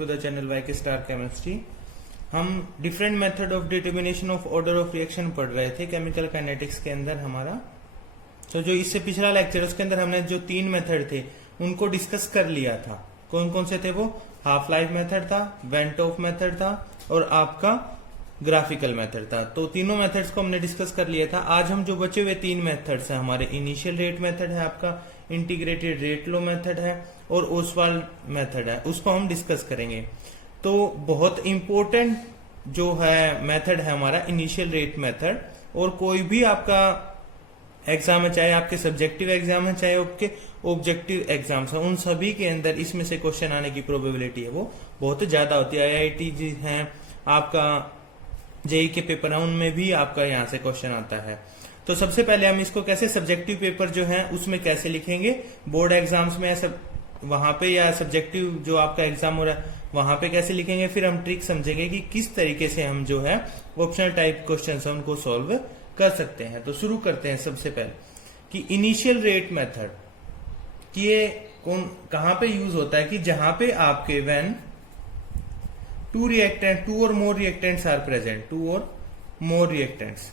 To the channel YK star chemistry. हम different method of determination of order of reaction पढ़ रहे थे chemical kinetics के अंदर हमारा। तो जो इससे पिछला लेक्चर उसके अंदर हमने जो 3 मेथड थे उनको डिस्कस कर लिया था। कौन कौन से थे वो? हाफ लाइफ मेथड था, वेंट ऑफ मेथड था और आपका ग्राफिकल मेथड था। तो तीनों मेथड्स को हमने डिस्कस कर लिया था। आज हम जो बचे हुए 3 मेथड्स हैं हमारे, इनिशियल रेट मेथड है, आपका इंटीग्रेटेड रेट लो मेथड है और ओसवाल्ड मेथड है, उसको हम डिस्कस करेंगे। तो बहुत इंपॉर्टेंट जो है मेथड है हमारा इनिशियल रेट मेथड। और कोई भी आपका एग्जाम है, चाहे आपके सब्जेक्टिव एग्जाम है चाहे आपके ऑब्जेक्टिव एग्जाम्स है, उन सभी के अंदर इसमें से क्वेश्चन आने की प्रोबेबिलिटी है वो बहुत ज्यादा होती है। IIT जी है, आपका जेई के पेपर है, उनमें भी आपका यहाँ से क्वेश्चन आता है। तो सबसे पहले हम इसको कैसे सब्जेक्टिव पेपर जो है उसमें कैसे लिखेंगे, बोर्ड एग्जाम्स में सब वहां पे या सब्जेक्टिव जो आपका एग्जाम हो रहा है वहां पे कैसे लिखेंगे, फिर हम ट्रिक समझेंगे कि किस तरीके से हम जो है ऑप्शनल टाइप क्वेश्चन है उनको सॉल्व कर सकते हैं। तो शुरू करते हैं सबसे पहले कि इनिशियल रेट मेथड कि ये कहां पे यूज होता है, कि जहां पे आपके व्हेन टू और मोर रिएक्टेंट्स आर प्रेजेंट, 2 और मोर रिएक्टेंट्स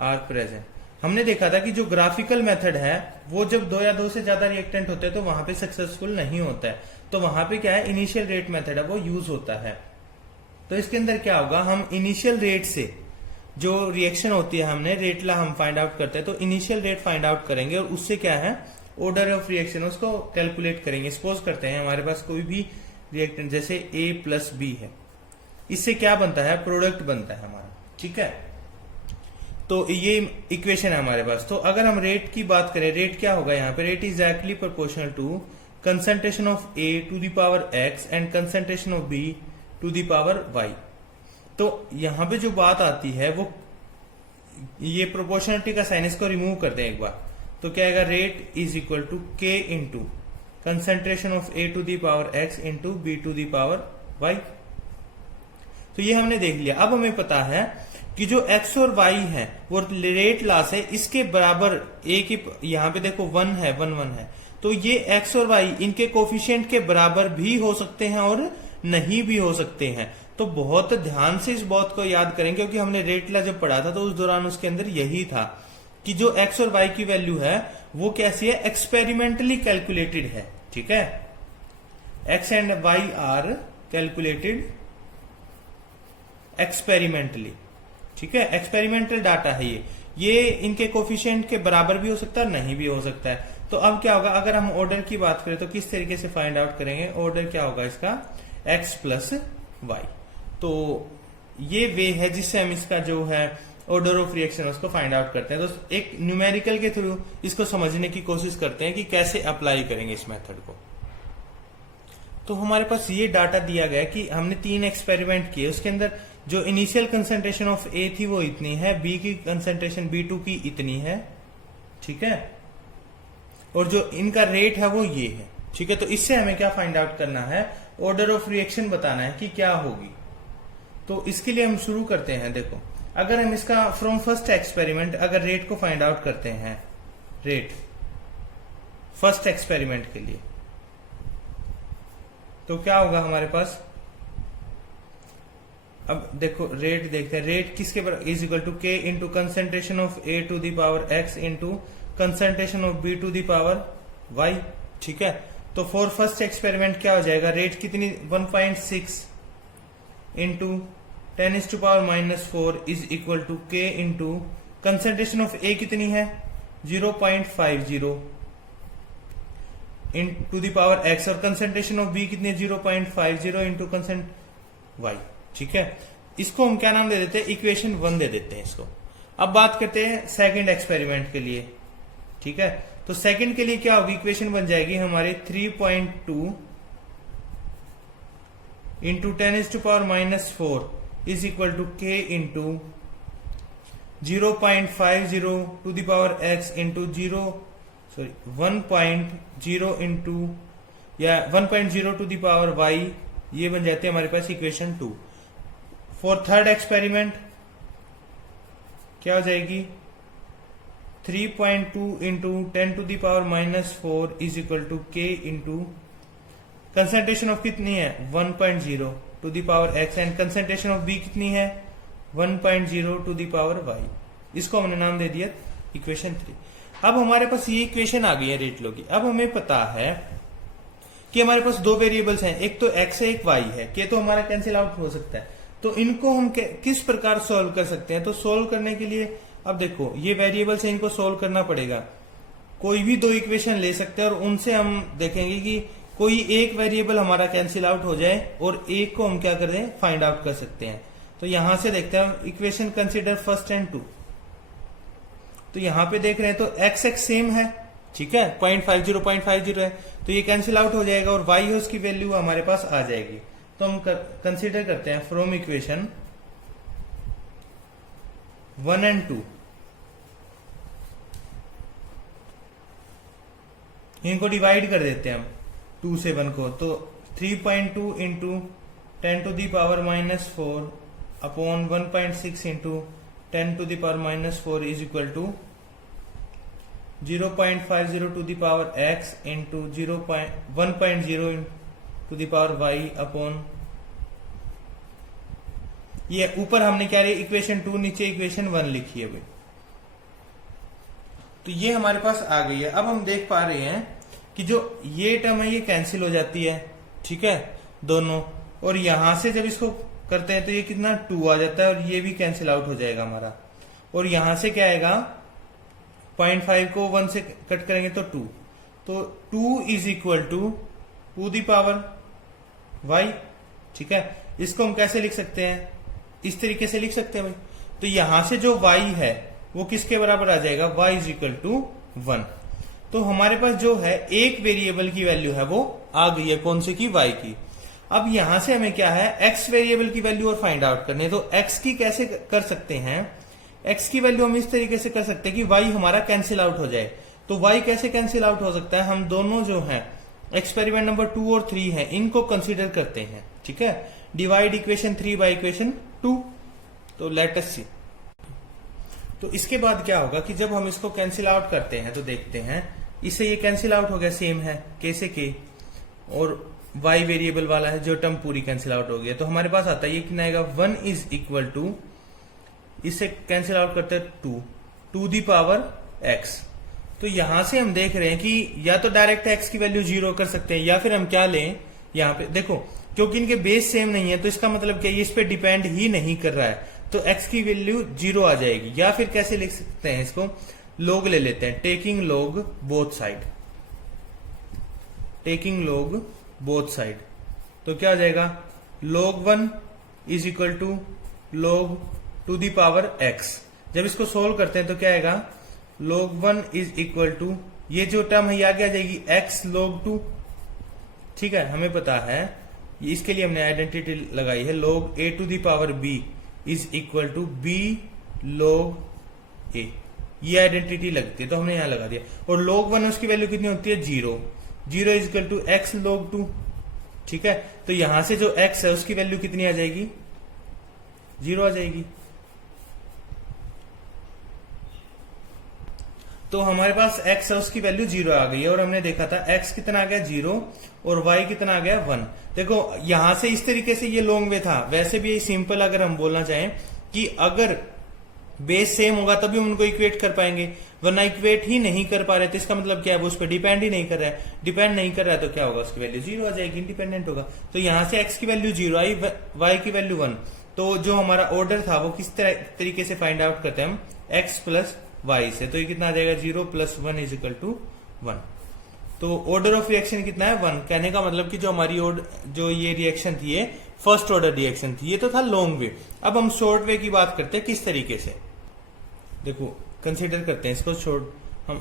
आर प्रेजेंट। हमने देखा था कि जो ग्राफिकल मेथड है वो जब 2 या 2 से ज्यादा रिएक्टेंट होते हैं तो वहां पे सक्सेसफुल नहीं होता है। तो वहां पे क्या है, इनिशियल रेट मेथड है वो यूज होता है। तो इसके अंदर क्या होगा, हम इनिशियल रेट से जो रिएक्शन होती है हमने रेट ला हम फाइंड आउट करते हैं, तो इनिशियल रेट फाइंड आउट करेंगे और उससे क्या है ऑर्डर ऑफ रिएक्शन उसको कैलकुलेट करेंगे। सपोज करते हैं हमारे पास कोई भी रिएक्टेंट जैसे A+B है, इससे क्या बनता है, प्रोडक्ट बनता है हमारा, ठीक है। तो ये इक्वेशन है हमारे पास। तो अगर हम रेट की बात करें, रेट क्या होगा यहाँ पे, rate is actually proportional to concentration of A to the power X and concentration of B to the power Y। तो यहां पे जो बात आती है वो ये प्रोपोर्शनलिटी का साइन इसको रिमूव करते हैं एक बार। तो क्या आएगा, rate is equal to K into concentration of A to the power X into B to the power Y। तो ये हमने देख लिया। अब हमें पता है कि जो X और Y है वो रेट लॉ है इसके बराबर A की, यहाँ पे देखो 1 है, 1 1 है, तो ये X और Y इनके कोफिशिएंट के बराबर भी हो सकते हैं और नहीं भी हो सकते हैं। तो बहुत ध्यान से इस बात को याद करें क्योंकि हमने रेट लॉ जब पढ़ा था तो उस दौरान उसके अंदर यही था कि जो X और Y की वैल्यू है वो कैसी है, एक्सपेरिमेंटली कैलकुलेटेड है, ठीक है। X and Y are calculated experimentally, ठीक है। एक्सपेरिमेंटल डाटा है ये इनके कोफिशिएंट के बराबर भी हो सकता है, नहीं भी हो सकता है। तो अब क्या होगा, अगर हम ऑर्डर की बात करें तो किस तरीके से फाइंड आउट करेंगे, ऑर्डर क्या होगा इसका X प्लस Y। तो ये वे है जिससे हम इसका जो है ऑर्डर ऑफ रिएक्शन उसको फाइंड आउट करते हैं। तो एक न्यूमेरिकल के थ्रू इसको समझने की कोशिश करते हैं कि कैसे अप्लाई करेंगे इस मेथड को। तो हमारे पास ये डाटा दिया गया कि हमने 3 एक्सपेरिमेंट किए, उसके अंदर जो इनिशियल कंसंट्रेशन ऑफ A थी वो इतनी है, B की कंसंट्रेशन B2 की इतनी है, ठीक है, और जो इनका रेट है वो ये है, ठीक है। तो इससे हमें क्या फाइंड आउट करना है, ऑर्डर ऑफ रिएक्शन बताना है कि क्या होगी। तो इसके लिए हम शुरू करते हैं। देखो, अगर हम इसका फ्रॉम फर्स्ट एक्सपेरिमेंट अगर रेट को फाइंड आउट करते हैं, रेट फर्स्ट एक्सपेरिमेंट के लिए, तो क्या होगा हमारे पास। अब देखो रेट देखते हैं, रेट किसके बराबर, is equal to K into concentration of A to the power X into concentration of B to the power Y, ठीक है। तो फॉर फर्स्ट एक्सपेरिमेंट क्या हो जाएगा, रेट कितनी 1.6 into 10⁻⁻4 is equal to K into concentration of A कितनी है 0.50 in to the power X और कंसेंट्रेशन ऑफ B कितनी है 0.50 इंटू कंसेंट Y, ठीक है। इसको हम क्या नाम दे देते हैं, इक्वेशन 1 दे देते हैं इसको। अब बात करते हैं सेकंड एक्सपेरिमेंट के लिए, ठीक है। तो सेकंड के लिए क्या होगी, इक्वेशन बन जाएगी हमारी 3.2 into 10⁻⁻4 is equal to K into 0.50 to the power X into 1.0 into या 1.0 टू द पावर Y। ये बन जाते हैं हमारे पास इक्वेशन 2। फॉर थर्ड एक्सपेरिमेंट क्या हो जाएगी, 3.2 into 10⁻⁻4 is equal to K into concentration of कितनी है 1.0 to the power x and concentration of B कितनी है 1.0 टू द पावर वाई। इसको हमने नाम दे दिया इक्वेशन 3। अब हमारे पास ये इक्वेशन आ गई है रेट लॉ की। अब हमें पता है कि हमारे पास दो वेरिएबल्स हैं, एक तो एक्स है एक वाई है, के तो हमारा कैंसिल आउट हो सकता है। तो इनको हम किस प्रकार सोल्व कर सकते हैं? तो सोल्व करने के लिए अब देखो ये वेरिएबल्स है, इनको सोल्व करना पड़ेगा। कोई भी दो इक्वेशन ले सकते हैं और उनसे हम देखेंगे कि कोई एक वेरिएबल हमारा कैंसिल आउट हो जाए और एक को हम क्या कर दें फाइंड आउट कर सकते हैं। तो यहां से देखते हैं इक्वेशन कंसीडर फर्स्ट एंड 2। तो यहां पे देख रहे हैं तो एक्स एक्स सेम है, ठीक है, 0.50 है, तो ये कैंसिल आउट हो जाएगा और वाई है उसकी वैल्यू हमारे पास आ जाएगी। तो हम कंसीडर करते हैं फ्रॉम इक्वेशन 1 एंड 2, इनको डिवाइड कर देते हैं हम 2 से 1 को। तो 3.2 into 10 to the power -4 upon 1.6 into 10 to the power -4 is equal to 0.50 to the power x into 1.0 to the power y upon ये ऊपर हमने क्या रही इक्वेशन 2, नीचे इक्वेशन 1 लिखी है भाई। तो ये हमारे पास आ गई है। अब हम देख पा रहे हैं कि जो ये टर्म है ये कैंसिल हो जाती है, ठीक है, दोनों। और यहां से जब इसको करते हैं तो ये कितना 2 आ जाता है और ये भी कैंसिल आउट हो जाएगा हमारा। और यहां से क्या आएगा 0.5 को 1 से कट करेंगे तो 2, तो 2 is equal to the power y, ठीक है। इसको हम कैसे लिख सकते हैं? इस तरीके से लिख सकते हैं भाई। तो यहां से जो y है वो किसके बराबर आ जाएगा y इज इक्वल टू 1। तो हमारे पास जो है एक वेरिएबल की वैल्यू है वो आ गई है, कौन सी की y की। अब यहां से हमें क्या है x वेरिएबल की वैल्यू और फाइंड आउट करनी है। तो x की कैसे कर सकते हैं? x की वैल्यू हम इस तरीके से कर सकते हैं कि y हमारा कैंसिल आउट हो जाए। तो y कैसे कैंसिल आउट हो सकता है? हम दोनों जो है एक्सपेरिमेंट नंबर 2 और 3 है इनको कंसीडर करते हैं, ठीक है। Divide equation 3 by equation 2। तो लेट अस सी। तो इसके बाद क्या होगा कि जब हम इसको कैंसिल आउट करते हैं तो देखते हैं इससे ये कैंसिल आउट हो गया, सेम है के से के, और y वेरिएबल वाला है जो टर्म पूरी कैंसिल आउट हो गया। तो हमारे पास आता है ये कितना आएगा 1 इज इक्वल टू, इससे कैंसिल आउट करते हैं 2 टू दी पावर x। तो यहां से हम देख रहे हैं कि या तो डायरेक्ट x की वैल्यू 0 कर सकते हैं या फिर हम क्या लें, यहाँ पे देखो क्योंकि इनके बेस सेम नहीं है तो इसका मतलब क्या, ये इस पे डिपेंड ही नहीं कर रहा है, तो x की वैल्यू 0 आ जाएगी। या फिर कैसे लिख सकते हैं इसको, log ले लेते हैं, taking log both side, taking log both side. तो क्या आ जाएगा log 1 is equal to log to the power x। जब इसको सोल्व करते हैं तो क्या आएगा log 1 इज इक्वल टू, ये जो टर्म है ये आगे आ जाएगी x log 2, ठीक है। हमें पता है इसके लिए हमने आइडेंटिटी लगाई है log a to the power b is equal to b log a, ये आइडेंटिटी लगती है तो हमने यहां लगा दिया। और log 1 उसकी वैल्यू कितनी होती है 0, 0 is equal to x log 2, ठीक है। तो यहां से जो x है उसकी वैल्यू कितनी आ जाएगी 0 आ जाएगी। तो हमारे पास x है उसकी वैल्यू 0 आ गई है और हमने देखा था x कितना आ गया 0 और y कितना आ गया 1। देखो यहां से इस तरीके से ये लॉन्ग वे था, वैसे भी सिंपल अगर हम बोलना चाहें कि अगर बेस सेम होगा तभी हम उनको इक्वेट कर पाएंगे, वरना इक्वेट ही नहीं कर पा रहे तो इसका मतलब क्या है वो उस पर डिपेंड ही नहीं कर रहा है। डिपेंड नहीं कर रहा है तो क्या होगा, उसकी वैल्यू 0 आ जाएगी, इंडिपेंडेंट होगा। तो यहां से x की वैल्यू 0 आई, y की वैल्यू 1। तो जो हमारा ऑर्डर था वो किस तरीके से फाइंड आउट करते हैं हम, x प्लस y से। तो ये कितना आ जाएगा 0 प्लस 1 इज इक्वल टू 1। तो ऑर्डर ऑफ रिएक्शन कितना है 1। कहने का मतलब कि जो हमारी जो ये रिएक्शन थी ये फर्स्ट ऑर्डर रिएक्शन थी, ये तो था लॉन्ग वे। अब हम शॉर्ट वे की बात करते हैं किस तरीके से, देखो कंसीडर करते हैं इसको शॉर्ट हम,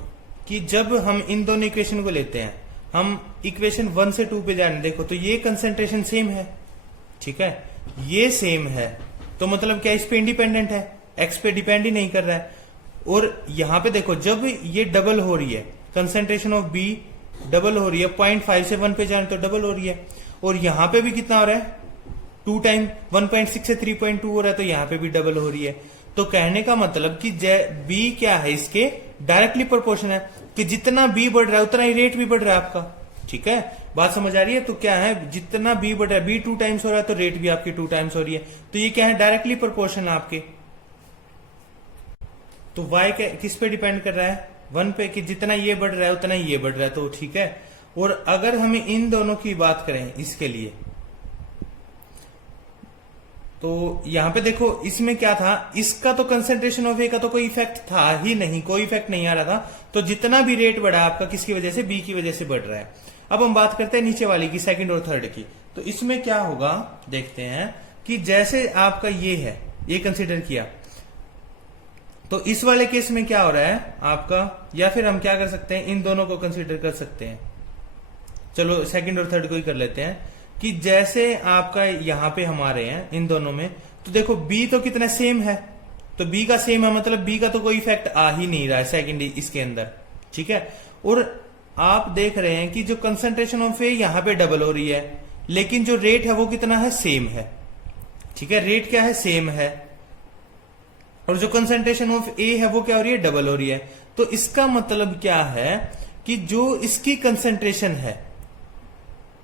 कि जब हम इन दोनों इक्वेशन को लेते हैं, हम इक्वेशन 1 से 2 पे जाने, देखो तो ये कंसेंट्रेशन सेम है, ठीक है, ये सेम है, तो मतलब क्या इस पे इंडिपेंडेंट है, एक्स पे डिपेंड ही नहीं कर रहा है। और यहां पे देखो जब ये डबल हो रही है, कंसेंट्रेशन ऑफ बी डबल हो रही है, 0.5 से 1 पे जाने तो डबल हो रही है। और यहां पे भी कितना हो रहा है 2 टाइम, 1.6 से 3.2 हो रहा है, तो यहां पे भी डबल हो रही है। तो कहने का मतलब कि बी क्या है, इसके डायरेक्टली प्रोपोर्शनल है, कि जितना बी बढ़ रहा है उतना ही रेट भी बढ़ रहा है आपका, ठीक है, बात समझ आ रही है? तो क्या है, जितना बी बढ़ रहा है, बी 2 टाइम्स हो रहा है तो रेट भी आपकी 2 टाइम्स हो रही है, तो ये क्या है, डायरेक्टली प्रोपोर्शनल आपके। तो y किस पे डिपेंड कर रहा है, 1 पे, कि जितना ये बढ़ रहा है उतना ही ये बढ़ रहा है, तो ठीक है। और अगर हमें इन दोनों की बात करें इसके लिए, तो यहां पे देखो इसमें क्या था, इसका तो कंसेंट्रेशन ऑफ ए का तो कोई इफेक्ट था ही नहीं, कोई इफेक्ट नहीं आ रहा था, तो जितना भी रेट बढ़ा आपका किसकी वजह से, बी की वजह से बढ़ रहा है। अब हम बात करते हैं नीचे वाली की, सेकंड और थर्ड की। तो इसमें क्या होगा देखते हैं, कि जैसे आपका ये है, ये कंसिडर किया, तो इस वाले केस में क्या हो रहा है आपका, या फिर हम क्या कर सकते हैं, इन दोनों को कंसिडर कर सकते हैं, चलो सेकंड और थर्ड को ही कर लेते हैं, कि जैसे आपका यहां पे हमारे हैं इन दोनों में, तो देखो बी तो कितना सेम है, तो बी का सेम है, मतलब बी का तो कोई इफेक्ट आ ही नहीं रहा है सेकंड इसके अंदर, ठीक है। और आप देख रहे हैं कि जो कंसंट्रेशन ऑफ ए यहां पे डबल हो रही है, लेकिन जो रेट है वो कितना है, सेम है, ठीक है, रेट क्या है, सेम है, और जो कंसंट्रेशन ऑफ ए है वो क्या हो रही है, डबल हो रही है। तो इसका मतलब क्या है, कि जो इसकी कंसंट्रेशन है,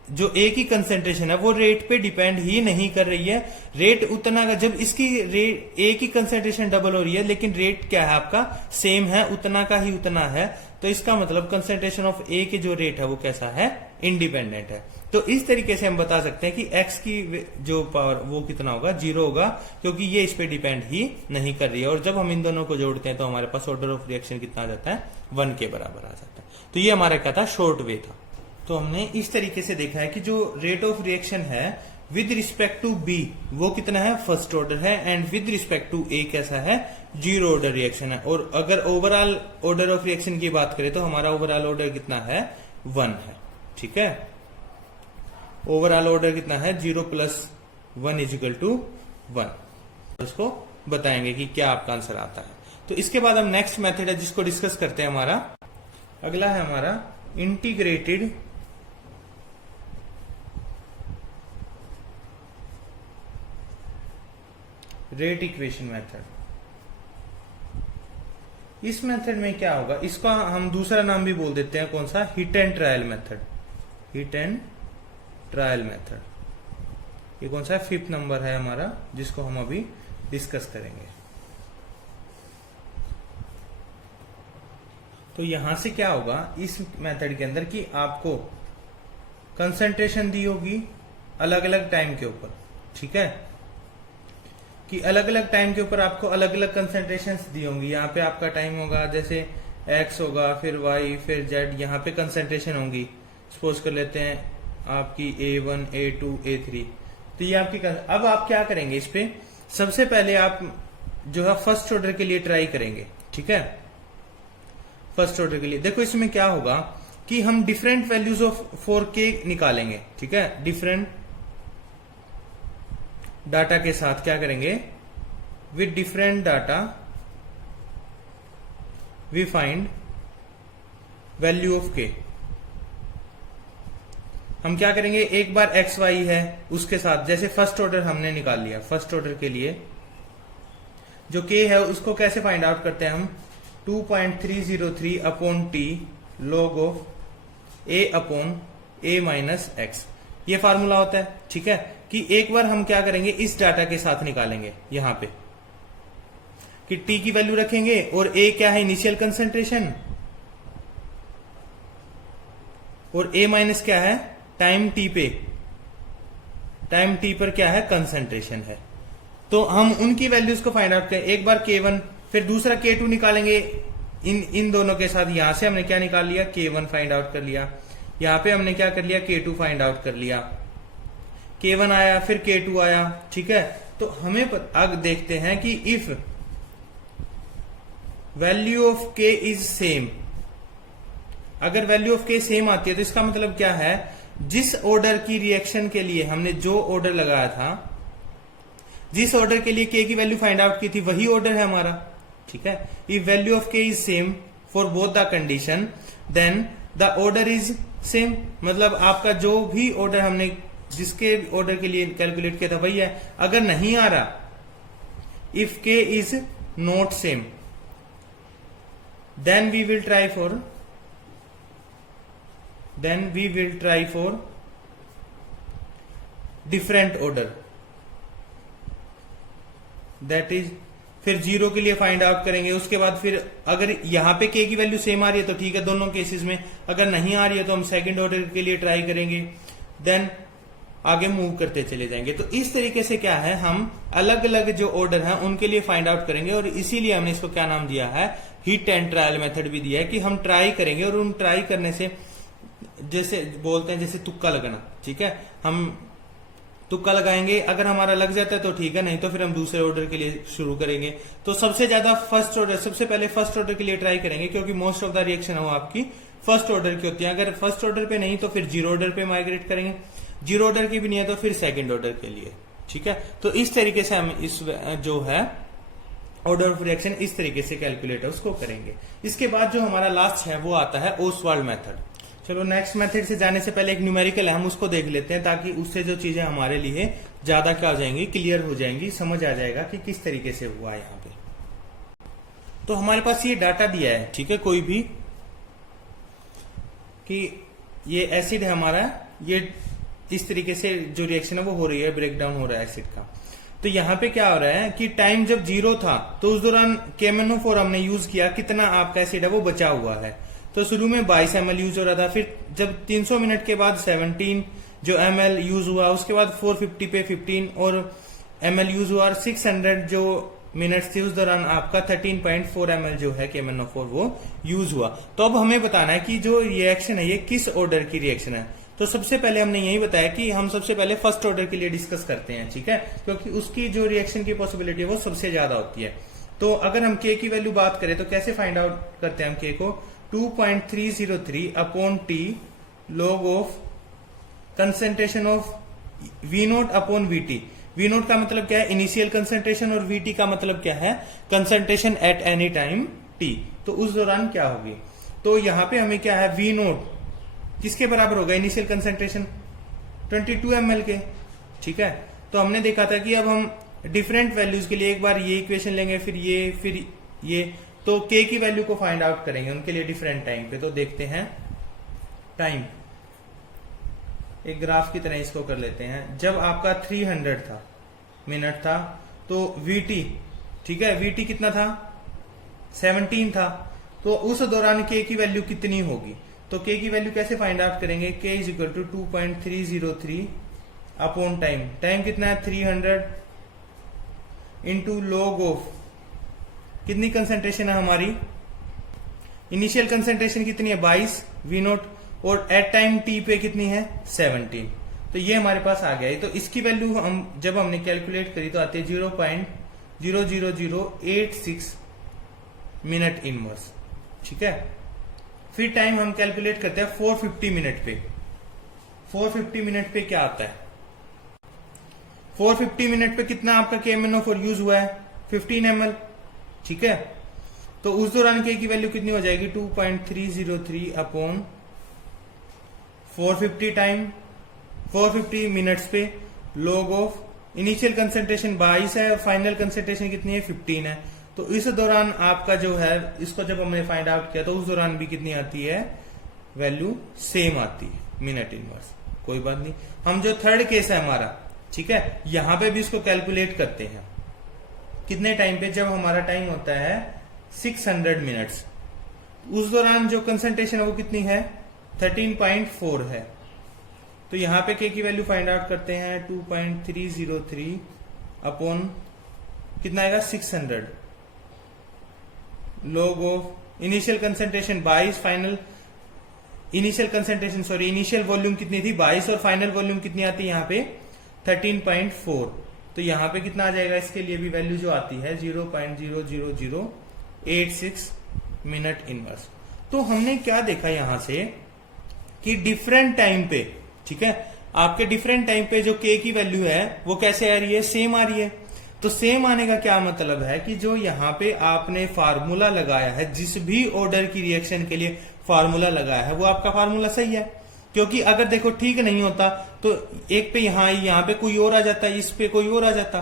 जो ए की कंसंट्रेशन है वो रेट पे डिपेंड ही नहीं कर रही है, रेट उतना का, जब इसकी रेट ए की कंसंट्रेशन डबल हो रही है लेकिन रेट क्या है आपका, सेम है, उतना का ही उतना है, तो इसका मतलब कंसंट्रेशन ऑफ ए के जो रेट है वो कैसा है, इंडिपेंडेंट है। तो इस तरीके से हम बता सकते हैं कि एक्स की जो पावर वो कितना होगा, 0 होगा, क्योंकि ये इस पे डिपेंड ही नहीं कर रही है। और जब हम इन दोनों को जोड़ते हैं तो हमारे पास ऑर्डर ऑफ रिएक्शन कितना आ जाता है, 1 के बराबर आ जाता है। तो ये हमारा क्या था, शॉर्ट वे था। तो हमने इस तरीके से देखा है कि जो रेट ऑफ रिएक्शन है विद रिस्पेक्ट टू बी वो कितना है, फर्स्ट ऑर्डर है, एंड विद रिस्पेक्ट टू ए कैसा है, 0 ऑर्डर रिएक्शन है। और अगर ओवरऑल ऑर्डर ऑफ रिएक्शन की बात करें तो हमारा ओवरऑल ऑर्डर कितना है, 1 है, ठीक है। ओवरऑल ऑर्डर कितना है, 0 + 1 = 1। उसको बताएंगे कि क्या आपका आंसर आता है। तो इसके बाद हम नेक्स्ट मेथड है जिसको डिस्कस करते हैं। हमारा अगला है हमारा इंटीग्रेटेड रेट इक्वेशन मेथड। इस मेथड में क्या होगा, इसका हम दूसरा नाम भी बोल देते हैं, कौन सा, hit and trial method. Hit and trial method ये कौन सा है, 5th नंबर है हमारा, जिसको हम अभी डिस्कस करेंगे। तो यहां से क्या होगा इस मेथड के अंदर, कि आपको कंसंट्रेशन दी होगी अलग अलग टाइम के ऊपर, ठीक है, कि अलग अलग टाइम के ऊपर आपको अलग अलग कंसंट्रेशन दी होंगी। यहाँ पे आपका टाइम होगा जैसे x होगा, फिर y, फिर z, यहाँ पे कंसंट्रेशन होंगी। सपोज कर लेते हैं आपकी A1, A2, A3, तो ये आपकी अब आप क्या करेंगे, इस पे सबसे पहले आप जो है फर्स्ट ऑर्डर के लिए ट्राई करेंगे, ठीक है। फर्स्ट ऑर्डर के लिए देखो इसमें क्या होगा कि हम डिफरेंट वैल्यूज ऑफ 4k निकालेंगे, ठीक है। डिफरेंट डाटा के साथ क्या करेंगे, with different data we find value of k। हम क्या करेंगे, एक बार एक्स वाई है उसके साथ, जैसे फर्स्ट ऑर्डर हमने निकाल लिया, फर्स्ट ऑर्डर के लिए जो k है उसको कैसे फाइंड आउट करते हैं हम, 2.303 upon t log of a upon a minus x, ये फार्मूला होता है, ठीक है। कि एक बार हम क्या करेंगे, इस डाटा के साथ निकालेंगे यहां पे, कि t की वैल्यू रखेंगे और a क्या है, इनिशियल कंसंट्रेशन, और a माइनस क्या है, टाइम t पे, टाइम t पर क्या है, कंसंट्रेशन है। तो हम उनकी वैल्यूज को फाइंड आउट करें, एक बार k1 फिर दूसरा k2 निकालेंगे, इन दोनों के साथ। यहां से हमने क्या निकाल लिया, k1 फाइंड आउट कर लिया, यहां पे हमने क्या कर लिया, k2 फाइंड आउट कर लिया, k1 आया फिर k2 आया, ठीक है। तो हमें अब देखते हैं कि if value of k is same, अगर वैल्यू ऑफ k सेम आती है तो इसका मतलब क्या है, जिस ऑर्डर की रिएक्शन के लिए हमने जो ऑर्डर लगाया था, जिस ऑर्डर के लिए k की वैल्यू फाइंड आउट की थी वही ऑर्डर है हमारा, ठीक है। If value of k is same for both the condition then the order is same, मतलब आपका जो भी ऑर्डर हमने जिसके ऑर्डर के लिए कैलकुलेट किया था वही है। अगर नहीं आ रहा, if k is not same then we will try for then we will try for different order, that is फिर 0 के लिए फाइंड आउट करेंगे। उसके बाद फिर अगर यहां पे k की वैल्यू सेम आ रही है तो ठीक है दोनों केसेस में, अगर नहीं आ रही है तो हम सेकंड ऑर्डर के लिए ट्राई करेंगे, देन आगे मूव करते चले जाएंगे। तो इस तरीके से क्या है, हम अलग अलग जो ऑर्डर हैं उनके लिए फाइंड आउट करेंगे, और इसीलिए हमने इसको क्या नाम दिया है, हिट एंड ट्रायल मेथड भी दिया है, कि हम ट्राई करेंगे और उन ट्राई करने से जैसे बोलते हैं जैसे तुक्का लगाना, ठीक है, हम तुक्का लगाएंगे, अगर हमारा लग जाता है तो ठीक है, नहीं तो फिर हम दूसरे ऑर्डर के लिए शुरू करेंगे। तो सबसे ज्यादा फर्स्ट ऑर्डर, सबसे पहले फर्स्ट ऑर्डर के लिए ट्राई करेंगे, क्योंकि मोस्ट ऑफ द रिएक्शन है वो आपकी फर्स्ट ऑर्डर की होती है। अगर फर्स्ट ऑर्डर पे नहीं तो फिर 0 ऑर्डर पे माइग्रेट करेंगे, 0 ऑर्डर की भी नहीं है तो फिर सेकंड ऑर्डर के लिए, ठीक है। तो इस तरीके से हम इस जो है ऑर्डर ऑफ रिएक्शन इस तरीके से कैलकुलेट उसको करेंगे। इसके बाद जो हमारा लास्ट है वो आता है ओसवाल्ड मेथड। चलो नेक्स्ट मेथड से जाने से पहले एक न्यूमेरिकल है, हम उसको देख लेते हैं, ताकि उससे जो चीजें हमारे लिए ज्यादा क्या हो जाएंगी, क्लियर हो जाएंगी, समझ आ जाएगा कि किस तरीके से हुआ है यहाँ पे। तो हमारे पास ये डाटा दिया है, ठीक है, कोई भी कि ये एसिड है हमारा, ये इस तरीके से जो रिएक्शन है वो हो रही है, ब्रेक डाउन हो रहा है एसिड का। तो यहाँ पे क्या हो रहा है कि टाइम जब 0 था तो उस दौरान KMnO4 हमने यूज किया, कितना आपका एसिड है वो बचा हुआ है। तो शुरू में 22 ml यूज हो रहा था, फिर जब 300 मिनट के बाद 17 जो ml यूज हुआ, उसके बाद 450 पे 15 और ml यूज हुआ, और 600 जो मिनट्स थी उस दौरान आपका 13.4 ml जो है KMnO4 वो यूज हुआ। तो अब हमें बताना है कि जो रिएक्शन है ये किस ऑर्डर की रिएक्शन है। तो सबसे पहले हमने यही बताया कि हम सबसे पहले फर्स्ट ऑर्डर के लिए डिस्कस करते हैं, ठीक है, क्योंकि उसकी जो रिएक्शन की पॉसिबिलिटी है वो सबसे ज्यादा होती है। तो अगर हम k की वैल्यू बात करें तो कैसे फाइंड आउट करते हैं हम k को, 2.303 upon t log of concentration of V0 upon VT। V0 का मतलब क्या है, इनिशियल कंसेंट्रेशन, और VT का मतलब क्या है, concentration at any time t। तो उस दौरान क्या होगी, तो यहां पे हमें क्या है, V0 किसके बराबर होगा, इनिशियल कंसेंट्रेशन 22 ml के, ठीक है। तो हमने देखा था कि अब हम डिफरेंट वैल्यूज के लिए एक बार ये इक्वेशन लेंगे, फिर ये, तो k की वैल्यू को फाइंड आउट करेंगे उनके लिए डिफरेंट टाइम पे। तो देखते हैं टाइम, एक ग्राफ की तरह इसको कर लेते हैं। जब आपका 300 था मिनट था तो VT, ठीक है, VT कितना था, 17 था, तो उस दौरान k की वैल्यू कितनी होगी। तो k की वैल्यू कैसे फाइंड आउट करेंगे, k is equal to 2.303 upon time, time कितना है 300 इंटू लॉग ऑफ कितनी कंसेंट्रेशन है हमारी, इनिशियल कंसेंट्रेशन कितनी है 22 V0, और एट टाइम t पे कितनी है 17। तो ये हमारे पास आ गया है। तो इसकी वैल्यू हम जब हमने कैलकुलेट करी तो आती है 0.00086 मिनट इनवर्स, ठीक है। फिर टाइम हम कैलकुलेट करते हैं 450 मिनट पे। 450 मिनट पे क्या आता है, 450 मिनट पे कितना आपका KMnO4 यूज हुआ है, 15 ml, ठीक है। तो उस दौरान k की वैल्यू कितनी हो जाएगी, 2.303 अपॉन 450 टाइम 450 मिनट्स पे log ऑफ इनिशियल कंसेंट्रेशन 22 है और फाइनल कंसेंट्रेशन कितनी है 15 है। तो इस दौरान आपका जो है, इसको जब हमने फाइंड आउट किया तो उस दौरान भी कितनी आती है, वैल्यू सेम आती है, मिनट इनवर्स। कोई बात नहीं, हम जो थर्ड केस है हमारा, ठीक है, यहां पे भी इसको कैलकुलेट करते हैं कितने टाइम पे, जब हमारा टाइम होता है 600 मिनट्स, उस दौरान जो कंसेंट्रेशन है वो कितनी है 13.4 है। तो यहां पे k की वैल्यू फाइंड आउट करते हैं 2.303 अपॉन कितना आएगा 600 log of initial concentration 22, final initial concentration initial volume कितनी थी 22 और फाइनल वॉल्यूम कितनी आती है यहाँ पे 13.4। तो यहाँ पे कितना आ जाएगा, इसके लिए भी वैल्यू जो आती है 0.00086 मिनट इनवर्स। तो हमने क्या देखा यहां से कि डिफरेंट टाइम पे, ठीक है, आपके डिफरेंट टाइम पे जो k की वैल्यू है वो कैसे आ रही है, सेम आ रही है। तो सेम आने का क्या मतलब है कि जो यहाँ पे आपने फार्मूला लगाया है, जिस भी ऑर्डर की रिएक्शन के लिए फार्मूला लगाया है वो आपका फार्मूला सही है। क्योंकि अगर देखो ठीक नहीं होता तो एक पे यहाँ पे कोई और आ जाता, इस पे कोई और आ जाता।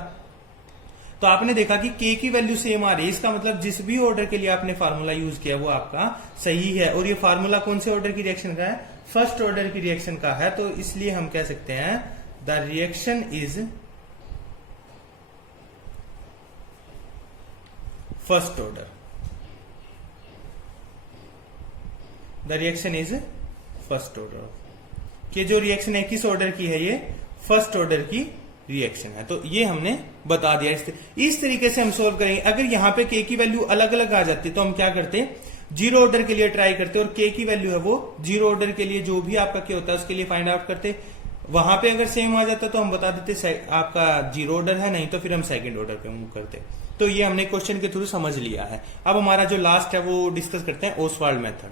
तो आपने देखा कि k की वैल्यू सेम आ रही है, इसका मतलब जिस भी ऑर्डर के लिए आपने फार्मूला यूज किया वो आपका सही है। और ये फार्मूला कौन से ऑर्डर की रिएक्शन का है, फर्स्ट ऑर्डर की रिएक्शन का है, तो इसलिए हम कह सकते हैं the reaction is first order. The reaction is first order, कि जो रिएक्शन है किस ऑर्डर की है, ये फर्स्ट ऑर्डर की रिएक्शन है। तो ये हमने बता दिया। इस तरीके से हम सोल्व करेंगे। अगर यहां पे के की वैल्यू अलग अलग आ जाती तो हम क्या करते, जीरो ऑर्डर के लिए ट्राई करते, और के की वैल्यू है वो जीरो ऑर्डर के लिए जो भी आपका के होता है उसके लिए फाइंड आउट करते। वहां पे अगर सेम आ जाता तो हम बता देते आपका जीरो ऑर्डर है, नहीं तो फिर हम सेकंड ऑर्डर पे मूव करते। तो ये हमने क्वेश्चन के थ्रू समझ लिया है। अब हमारा जो लास्ट है वो डिस्कस करते हैं ओसवाल्ड मेथड।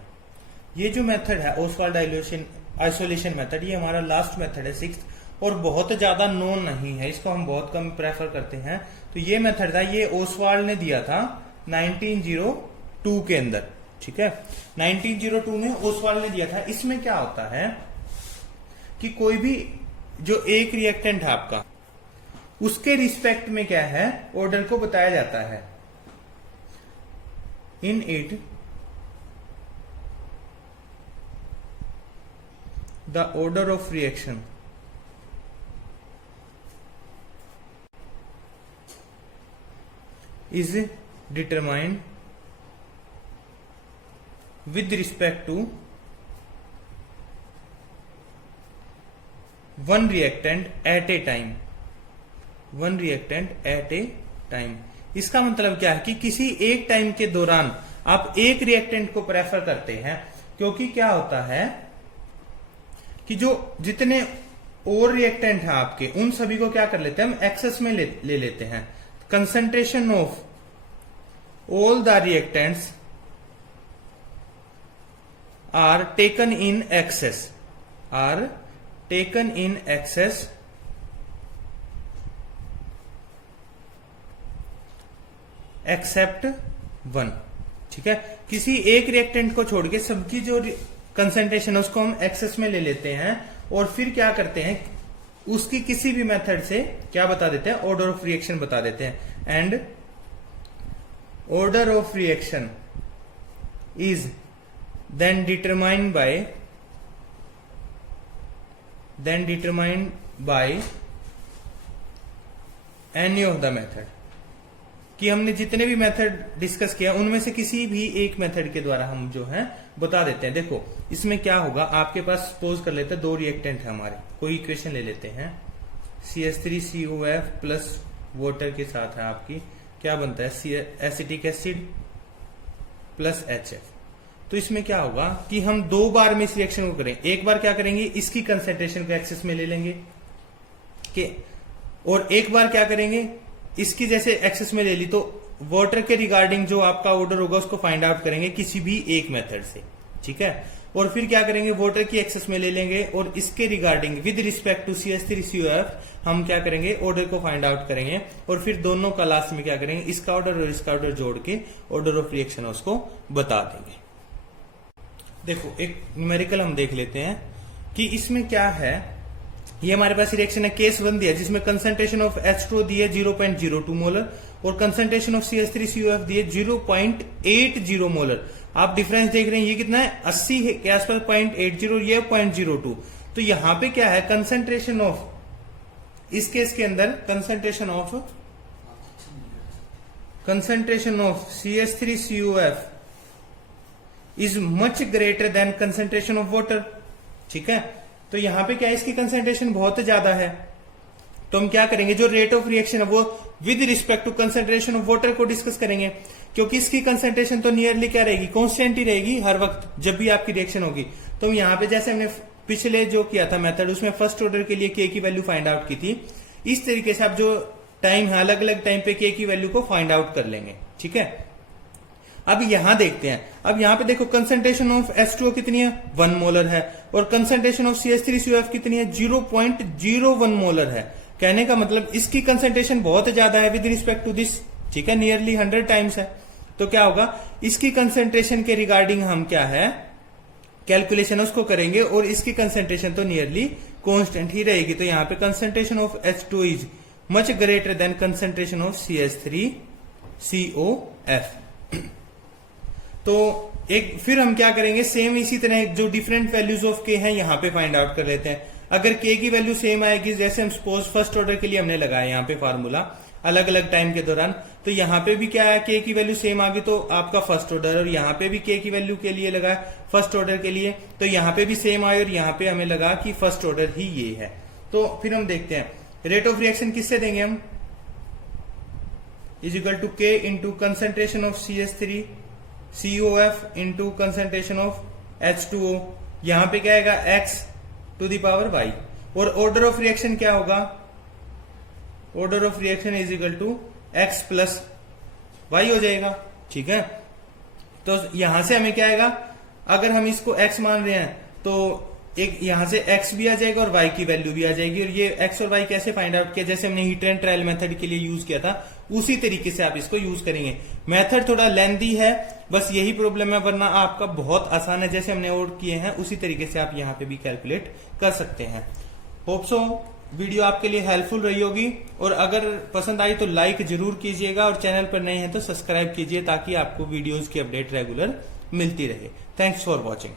ये जो मेथड है ओसवाल्ड आइसोलेशन मेथड, ये हमारा लास्ट मेथड है 6th, और बहुत ज्यादा नोन नहीं है, इसको हम बहुत कम प्रेफर करते हैं। तो ये मेथड था, ये ओसवाल्ड ने दिया था 1902 के अंदर, ठीक है। 1902 में ओसवाल्ड ने दिया था। इसमें क्या होता है कि कोई भी जो एक रिएक्टेंट है आपका, उसके रिस्पेक्ट में क्या है, ऑर्डर को बताया जाता है। In it the order of reaction is determined with respect to one reactant at a time, one reactant at a time। इसका मतलब क्या है कि किसी एक टाइम के दौरान आप एक रिएक्टेंट को प्रेफर करते हैं, क्योंकि क्या होता है कि जो जितने और रिएक्टेंट हैं आपके, उन सभी को क्या कर लेते हैं हम एक्सेस में ले लेते हैं। concentration of all the reactants are taken in excess, are taken in excess except one, ठीक है। किसी एक रिएक्टेंट को छोड़ के सबकी जो कंसेंट्रेशन है उसको हम एक्सेस में ले लेते हैं, और फिर क्या करते हैं, उसकी किसी भी मेथड से क्या बता देते हैं, ऑर्डर ऑफ रिएक्शन बता देते हैं। And order of reaction is then determined by any of the method, कि हमने जितने भी मेथड डिस्कस किया उनमें से किसी भी एक मेथड के द्वारा हम जो है बता देते हैं। देखो इसमें क्या होगा, आपके पास सपोज कर लेते हैं दो रिएक्टेंट है हमारे, कोई इक्वेशन ले लेते हैं, CH3COF प्लस वाटर के साथ है आपकी, क्या बनता है एसिटिक एसिड प्लस HF। तो इसमें क्या होगा कि हम दो बार में इस रिएक्शन को करें। एक बार क्या करेंगे, इसकी कंसेंट्रेशन को एक्सेस में ले लेंगे के, और एक बार क्या करेंगे, इसकी जैसे एक्सेस में ले ली तो वाटर के रिगार्डिंग जो आपका ऑर्डर होगा उसको फाइंड आउट करेंगे किसी भी एक मेथड से, ठीक है। और फिर क्या करेंगे, वाटर की एक्सेस में ले लेंगे और इसके regarding with respect to CH3COF हम क्या करेंगे, ऑर्डर को फाइंड आउट करेंगे, और फिर दोनों का लास्ट में क्या करेंगे, इसका ऑर्डर और इसका ऑर्डर जोड़ के ऑर्डर ऑफ रिएक्शन उसको बता देंगे। देखो एक न्यूमेरिकल हम देख लेते हैं कि इसमें क्या है। ये हमारे पास रिएक्शन है केस 1 दिया, जिसमें कंसंट्रेशन ऑफ H2O दी है 0.02 मोलर और कंसंट्रेशन ऑफ CH3COF दी है 0.80 मोलर। आप डिफरेंस देख रहे हैं, ये कितना है 80 के आसपास 0.80, ये 0.02। तो यहां पे क्या है, कंसंट्रेशन ऑफ, इस केस के अंदर concentration of CH3COF is much greater than concentration of water, ठीक है। तो यहां पे क्या है, इसकी कंसंट्रेशन बहुत ज्यादा है, तो हम क्या करेंगे, जो रेट ऑफ रिएक्शन है वो with respect to concentration of water को डिस्कस करेंगे, क्योंकि इसकी कंसंट्रेशन तो नियरली क्या रहेगी, कांस्टेंट ही रहेगी हर वक्त जब भी आपकी रिएक्शन होगी। तो यहाँ पे जैसे हमने पिछले जो किया था मेथड, उसमें फर्स्ट ऑर्डर के लिए के की वैल्यू फाइंड आउट की थी, इस तरीके से आप जो टाइम है अलग अलग टाइम पे के की वैल्यू को फाइंड आउट कर लेंगे, ठीक है। अब यहां देखते हैं, अब यहां पे देखो कंसंट्रेशन ऑफ H2O कितनी है, 1 मोलर है, और कंसंट्रेशन ऑफ CH3COF कितनी है, 0.01 मोलर है। कहने का मतलब इसकी कंसंट्रेशन बहुत ज्यादा है विद रिस्पेक्ट टू दिस, ठीक है, नियरली 100 टाइम्स है। तो क्या होगा, इसकी कंसंट्रेशन के रिगार्डिंग हम क्या है कैलकुलेशन उसको करेंगे, और इसकी कंसंट्रेशन तो नियरली कांस्टेंट ही रहेगी। तो यहां पे concentration of H2O is much greater than concentration of CH3COF। तो एक फिर हम क्या करेंगे, सेम इसी तरह जो डिफरेंट वैल्यूज ऑफ के हैं यहाँ पे फाइंड आउट कर लेते हैं। अगर के की वैल्यू सेम आएगी, जैसे हम सपोज फर्स्ट ऑर्डर के लिए हमने लगाया यहाँ पे फार्मूला अलग अलग टाइम के दौरान, तो यहाँ पे भी क्या है, के की वैल्यू सेम आ गई तो आपका फर्स्ट ऑर्डर, और यहाँ पे भी के की वैल्यू के लिए लगा फर्स्ट ऑर्डर के लिए, तो यहाँ पे भी सेम आए और यहाँ पे हमें लगा कि फर्स्ट ऑर्डर ही ये है। तो फिर हम देखते हैं रेट ऑफ रिएक्शन किससे देंगे हम, is equal to K into concentration of CH3 COF into concentration of H2O, यहां पे क्या आएगा x to the power y, और ऑर्डर ऑफ रिएक्शन क्या होगा, order of reaction is equal to x plus y हो जाएगा। ठीक है, तो यहां से हमें क्या आएगा, अगर हम इसको x मान रहे हैं तो एक यहां से x भी आ जाएगा और y की वैल्यू भी आ जाएगी, और ये x और y कैसे फाइंड आउट किया, जैसे हमने हीट एंड ट्रायल मेथड के लिए यूज किया था उसी तरीके से आप इसको यूज करेंगे। मेथड थोड़ा लेंथी है, बस यही प्रॉब्लम है, वरना आपका बहुत आसान है, जैसे हमने और किए हैं उसी तरीके से आप यहाँ पे भी कैलकुलेट कर सकते हैं। होप सो वीडियो आपके लिए हेल्पफुल रही होगी, और अगर पसंद आई तो लाइक जरूर कीजिएगा, और चैनल पर नए हैं तो सब्सक्राइब कीजिए ताकि आपको वीडियोज की अपडेट रेगुलर मिलती रहे। Thanks for watching.